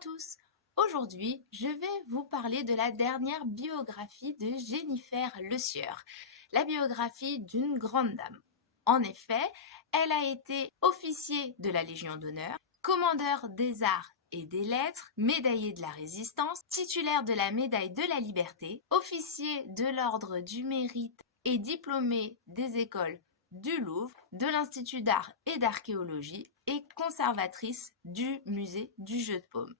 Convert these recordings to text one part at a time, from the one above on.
tous! Aujourd'hui, je vais vous parler de la dernière biographie de Jennifer Le Sieur, la biographie d'une grande dame. En effet, elle a été officier de la Légion d'honneur, commandeur des arts et des lettres, médaillé de la Résistance, titulaire de la médaille de la Liberté, officier de l'Ordre du Mérite et diplômé des écoles du Louvre, de l'Institut d'art et d'archéologie et conservatrice du musée du Jeu de Paume.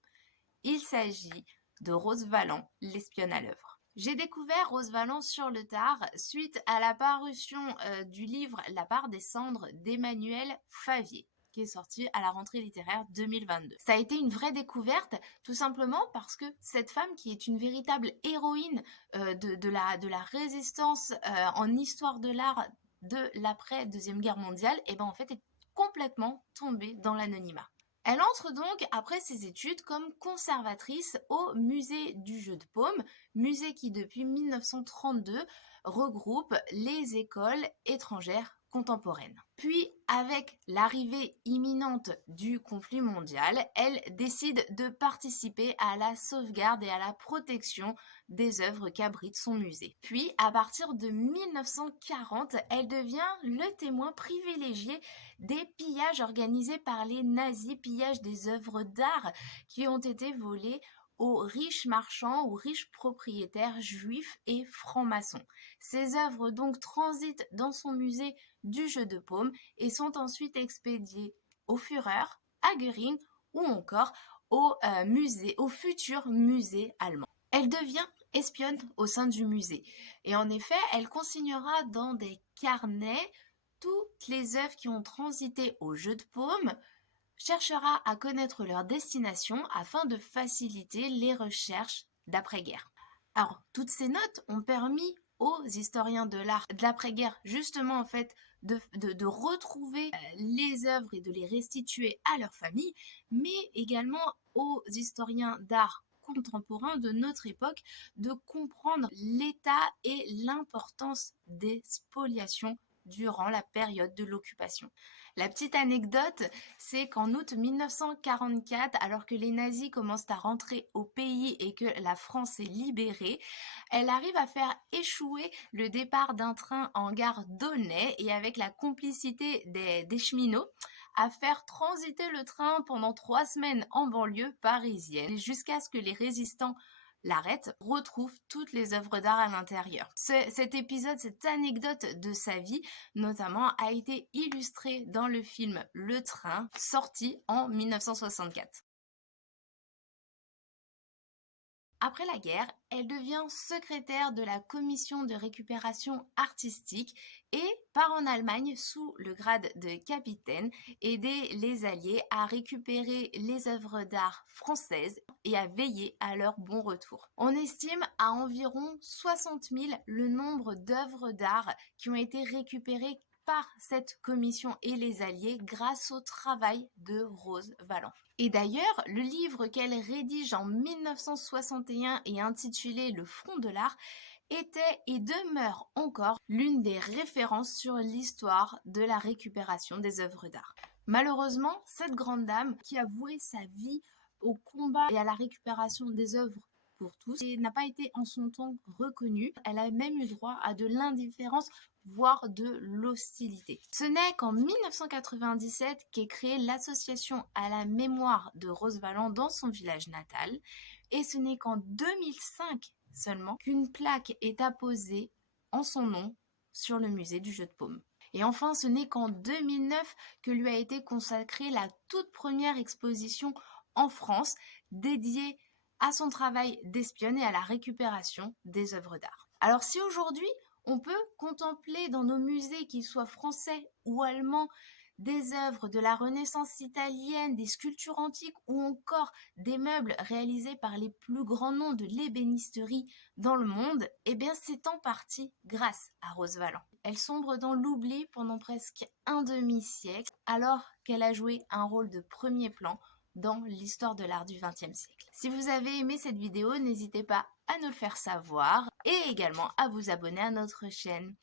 Il s'agit de Rose Valland, l'espionne à l'œuvre. J'ai découvert Rose Valland sur le tard suite à la parution du livre La part des cendres d'Emmanuel Favier, qui est sorti à la rentrée littéraire 2022. Ça a été une vraie découverte, tout simplement parce que cette femme, qui est une véritable héroïne de la résistance en histoire de l'art de l'après-deuxième guerre mondiale, et ben en fait est complètement tombée dans l'anonymat. Elle entre donc, après ses études, comme conservatrice au musée du Jeu de Paume, musée qui depuis 1932 regroupe les écoles étrangères contemporaines. Puis, avec l'arrivée imminente du conflit mondial, elle décide de participer à la sauvegarde et à la protection des œuvres qu'abrite son musée. Puis, à partir de 1940, elle devient le témoin privilégié des pillages organisés par les nazis, pillages des œuvres d'art qui ont été volées aux riches marchands, aux riches propriétaires juifs et francs-maçons. Ces œuvres donc transitent dans son musée du Jeu de Paume et sont ensuite expédiées au Führer, à Göring ou encore au futur musée allemand. Elle devient espionne au sein du musée et en effet, elle consignera dans des carnets toutes les œuvres qui ont transité au Jeu de Paume, cherchera à connaître leur destination afin de faciliter les recherches d'après-guerre. Alors, toutes ces notes ont permis aux historiens de l'art de l'après-guerre, justement, en fait, de retrouver les œuvres et de les restituer à leur famille, mais également aux historiens d'art contemporains de notre époque de comprendre l'état et l'importance des spoliations durant la période de l'occupation. La petite anecdote, c'est qu'en août 1944, alors que les nazis commencent à rentrer au pays et que la France est libérée, elle arrive à faire échouer le départ d'un train en gare d'Aulnay et avec la complicité des cheminots, à faire transiter le train pendant 3 semaines en banlieue parisienne jusqu'à ce que les résistants l'arrête, retrouve toutes les œuvres d'art à l'intérieur. Cet épisode, cette anecdote de sa vie, notamment, a été illustrée dans le film Le Train, sorti en 1964. Après la guerre, elle devient secrétaire de la commission de récupération artistique et part en Allemagne sous le grade de capitaine, aider les Alliés à récupérer les œuvres d'art françaises et à veiller à leur bon retour. On estime à environ 60 000 le nombre d'œuvres d'art qui ont été récupérées par cette commission et les Alliés grâce au travail de Rose Valland. Et d'ailleurs, le livre qu'elle rédige en 1961 et intitulé Le front de l'art était et demeure encore l'une des références sur l'histoire de la récupération des œuvres d'art. Malheureusement, cette grande dame qui a voué sa vie au combat et à la récupération des œuvres pour tous et n'a pas été en son temps reconnue, elle a même eu droit à de l'indifférence, voire de l'hostilité. Ce n'est qu'en 1997 qu'est créée l'association à la mémoire de Rose Valland dans son village natal, et ce n'est qu'en 2005 seulement qu'une plaque est apposée en son nom sur le musée du Jeu de Paume. Et enfin, ce n'est qu'en 2009 que lui a été consacrée la toute première exposition en France dédiée à son travail d'espionne et à la récupération des œuvres d'art. Alors si aujourd'hui, on peut contempler dans nos musées, qu'ils soient français ou allemands, des œuvres de la Renaissance italienne, des sculptures antiques ou encore des meubles réalisés par les plus grands noms de l'ébénisterie dans le monde, eh bien c'est en partie grâce à Rose Valland. Elle sombre dans l'oubli pendant presque un demi-siècle, alors qu'elle a joué un rôle de premier plan dans l'histoire de l'art du XXe siècle. Si vous avez aimé cette vidéo, n'hésitez pas à nous le faire savoir et également à vous abonner à notre chaîne.